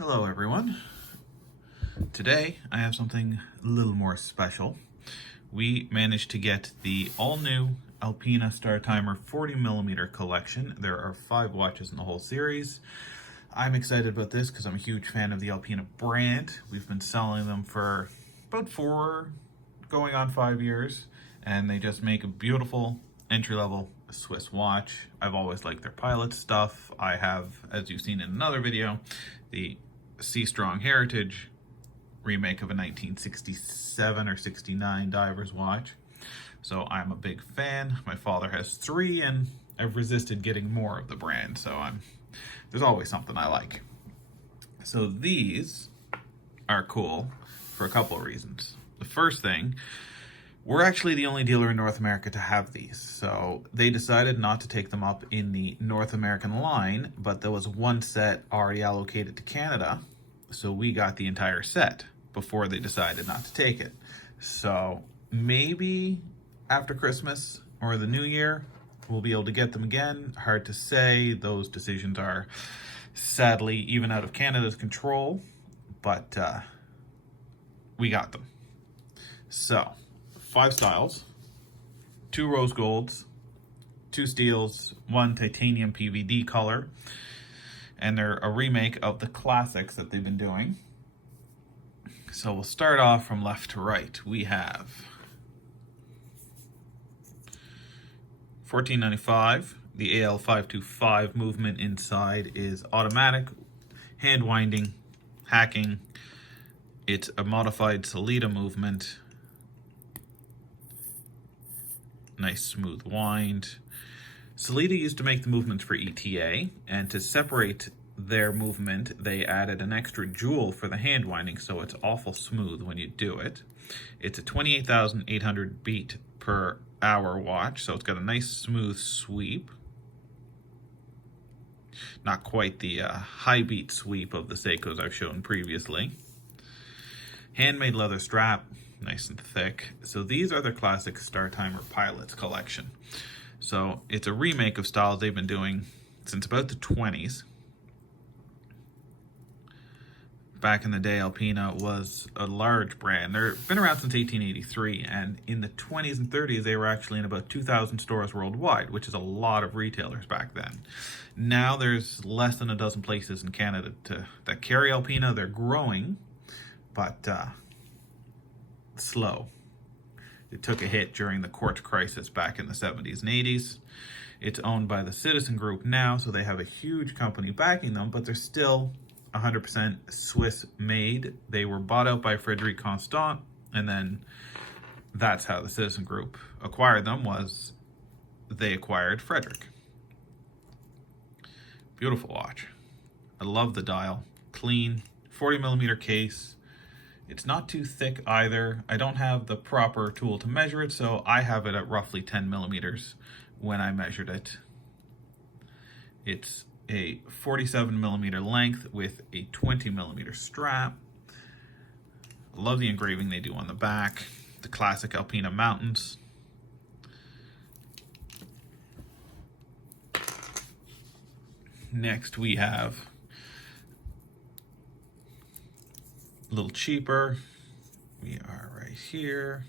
Hello everyone. Today I have something a little more special. We managed to get the all-new Alpina Startimer 40mm collection. There are 5 watches in the whole series. I'm excited about this because I'm a huge fan of the Alpina brand. We've been selling them for about 4 going on 5 years, and they just make a beautiful entry-level Swiss watch. I've always liked their pilot stuff. I have, as you've seen in another video, the Sea Strong Heritage remake of a 1967 or 69 diver's watch. So I'm a big fan. My father has 3 and I've resisted getting more of the brand, so there's always something I like. So these are cool for a couple of reasons. The first thing, we're actually the only dealer in North America to have these. So they decided not to take them up in the North American line, but there was one set already allocated to Canada. So we got the entire set before they decided not to take it. So maybe after Christmas or the New Year, we'll be able to get them again. Hard to say. Those decisions are sadly even out of Canada's control, but we got them. So 5 styles, 2 rose golds, 2 steels, 1 titanium PVD color, and they're a remake of the classics that they've been doing. So we'll start off from left to right. We have 1495. The AL525 movement inside is automatic, hand winding, hacking. It's a modified Salida movement. Nice smooth wind. Salida used to make the movements for ETA, and to separate their movement, they added an extra jewel for the hand winding, so it's awful smooth when you do it. It's a 28,800 beat per hour watch, so it's got a nice smooth sweep. Not quite the high beat sweep of the Seikos I've shown previously. Handmade leather strap, nice and thick. So these are the classic Startimer Pilots collection. So it's a remake of styles they've been doing since about the 20s. Back in the day, Alpina was a large brand. They've been around since 1883, and in the 20s and 30s, they were actually in about 2,000 stores worldwide, which is a lot of retailers back then. Now there's less than a dozen places in Canada that carry Alpina. They're growing, but slow. It took a hit during the quartz crisis back in the 70s and 80s. It's owned by the Citizen Group now, so they have a huge company backing them, but they're still 100% Swiss made. They were bought out by Frederique Constant, and then that's how the Citizen Group acquired them, was they acquired Frederique. Beautiful watch. I love the dial. Clean, 40mm case. It's not too thick either. I don't have the proper tool to measure it, so I have it at roughly 10 millimeters when I measured it. It's a 47mm length with a 20mm strap. I love the engraving they do on the back. The classic Alpina mountains. Next we have a little cheaper. We are right here,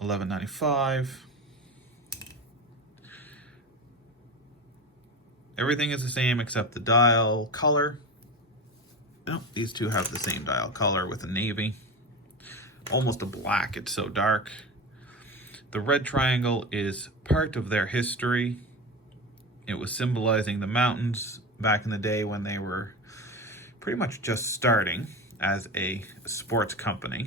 $11.95. Everything is the same except the dial color. No, these two have the same dial color with a navy. Almost a black, it's so dark. The red triangle is part of their history. It was symbolizing the mountains back in the day when they were pretty much just starting as a sports company.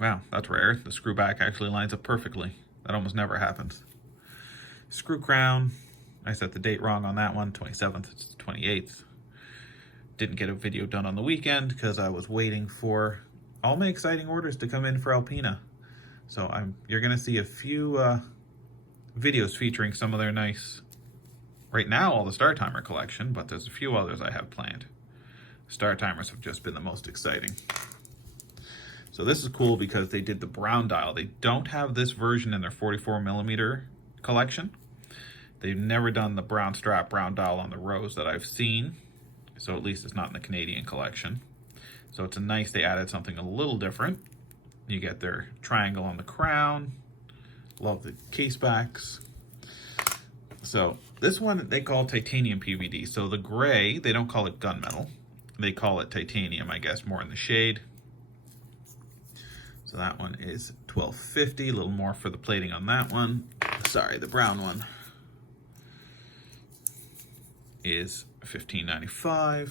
Wow, that's rare. The screw back actually lines up perfectly. That almost never happens. Screw crown. I set the date wrong on that one, 27th, it's the 28th. Didn't get a video done on the weekend because I was waiting for all my exciting orders to come in for Alpina. So you're gonna see a few videos featuring some of their nice, right now all the Startimer collection, but there's a few others I have planned. Startimers have just been the most exciting. So this is cool because they did the brown dial. They don't have this version in their 44mm collection. They've never done the brown strap, brown dial on the rose that I've seen. So at least it's not in the Canadian collection. So it's they added something a little different. You get their triangle on the crown. Love the case backs. So this one they call titanium PVD. So the gray, they don't call it gunmetal. They call it titanium, I guess, more in the shade. So that one is $12.50, a little more for the plating on that one. Sorry, the brown one is $15.95.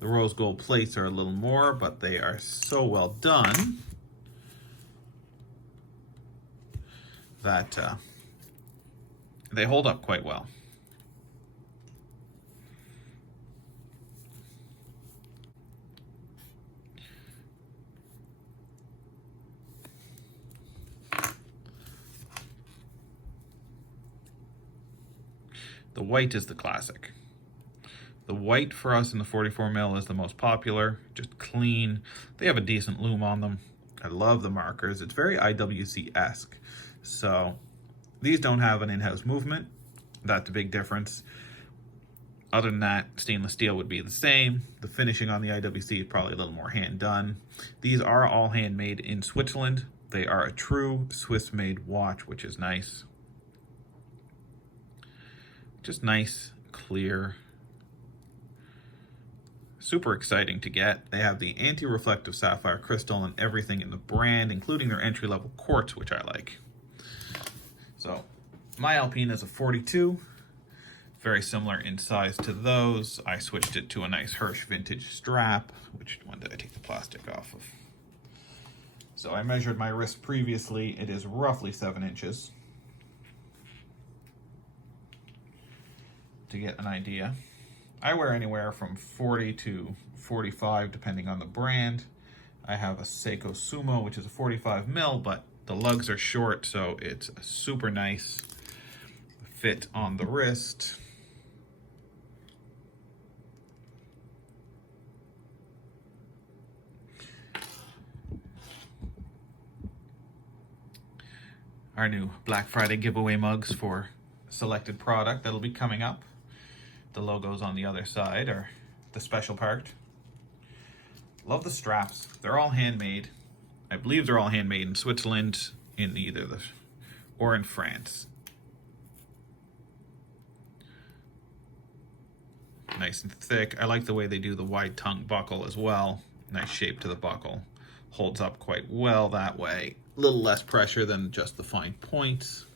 The rose gold plates are a little more, but they are so well done that they hold up quite well. The white is the classic. The white for us in the 44mm is the most popular, just clean. They have a decent lume on them. I love the markers. It's very IWC-esque. So these don't have an in-house movement. That's a big difference. Other than that, stainless steel would be the same. The finishing on the IWC is probably a little more hand done. These are all handmade in Switzerland. They are a true Swiss-made watch, which is nice. Just nice, clear, super exciting to get. They have the anti-reflective sapphire crystal and everything in the brand, including their entry-level quartz, which I like. So my Alpina is a 42, very similar in size to those. I switched it to a nice Hirsch vintage strap. Which one did I take the plastic off of? So I measured my wrist previously. It is roughly 7 inches. To get an idea. I wear anywhere from 40 to 45 depending on the brand. I have a Seiko Sumo, which is a 45mm, but the lugs are short, so it's a super nice fit on the wrist. Our new Black Friday giveaway mugs for selected product that'll be coming up. The logos on the other side are the special part. Love the straps. They're all handmade. I believe they're all handmade in Switzerland, in either or in France. Nice and thick. I like the way they do the wide tongue buckle as well. Nice shape to the buckle. Holds up quite well that way. A little less pressure than just the fine points.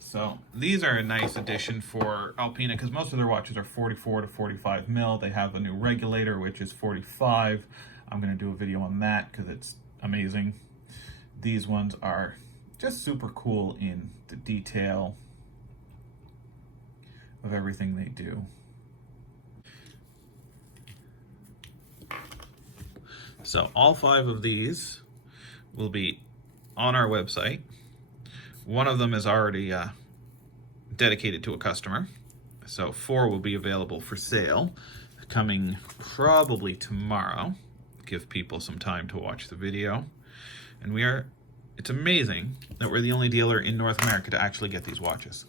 So these are a nice addition for Alpina because most of their watches are 44 to 45mm. They have a new regulator, which is 45. I'm going to do a video on that because it's amazing. These ones are just super cool in the detail of everything they do. So all 5 of these will be on our website. One of them is already dedicated to a customer. So 4 will be available for sale, coming probably tomorrow. Give people some time to watch the video. And it's amazing that we're the only dealer in North America to actually get these watches.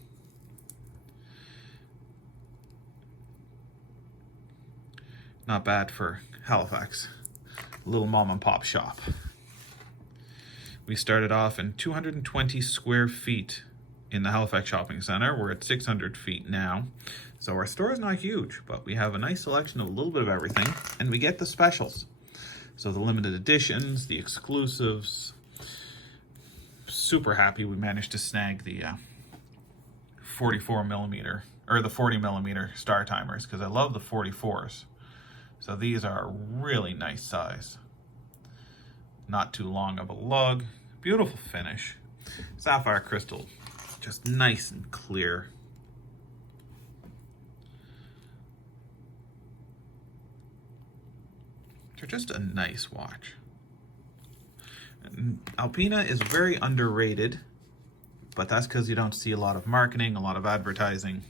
Not bad for Halifax, a little mom and pop shop. We started off in 220 square feet in the Halifax Shopping Center. We're at 600 feet now. So our store is not huge, but we have a nice selection of a little bit of everything, and we get the specials. So the limited editions, the exclusives. Super happy we managed to snag the 44mm, or the 40mm Startimers, because I love the 44s. So these are a really nice size. Not too long of a lug. Beautiful finish. Sapphire crystal, just nice and clear. They're just a nice watch. And Alpina is very underrated, but that's because you don't see a lot of marketing, a lot of advertising.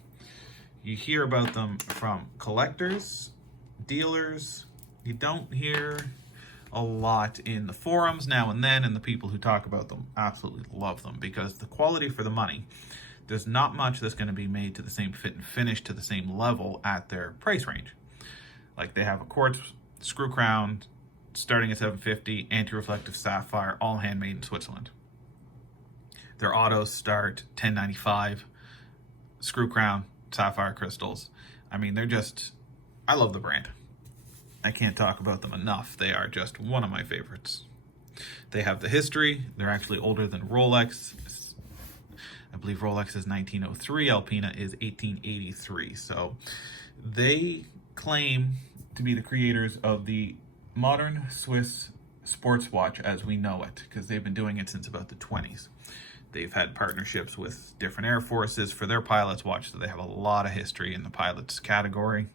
You hear about them from collectors, dealers. You don't hear a lot in the forums now and then, and the people who talk about them absolutely love them because the quality for the money. there's not much that's going to be made to the same fit and finish to the same level at their price range. Like they have a quartz screw crown starting at $750, anti-reflective sapphire, all handmade in Switzerland. Their autos start $10.95, screw crown, sapphire crystals. I mean, they're just, I love the brand. I can't talk about them enough. They are just one of my favorites. They have the history. They're actually older than Rolex. I believe Rolex is 1903, Alpina is 1883. So they claim to be the creators of the modern Swiss sports watch as we know it, because they've been doing it since about the 20s. They've had partnerships with different air forces for their pilots' watch, so they have a lot of history in the pilots category,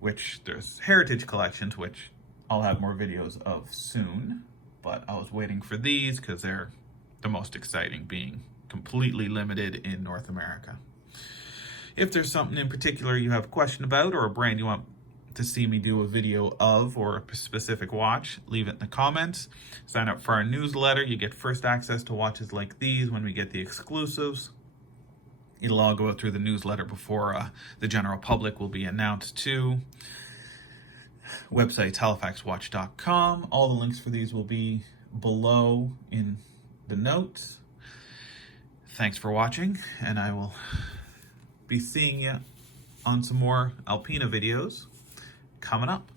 which there's heritage collections, which I'll have more videos of soon, but I was waiting for these because they're the most exciting, being completely limited in North America. If there's something in particular you have a question about or a brand you want to see me do a video of or a specific watch, leave it in the comments. Sign up for our newsletter. You get first access to watches like these when we get the exclusives. It'll all go out through the newsletter before the general public will be announced too. Website's halifaxwatch.com. All the links for these will be below in the notes. Thanks for watching, and I will be seeing you on some more Alpina videos coming up.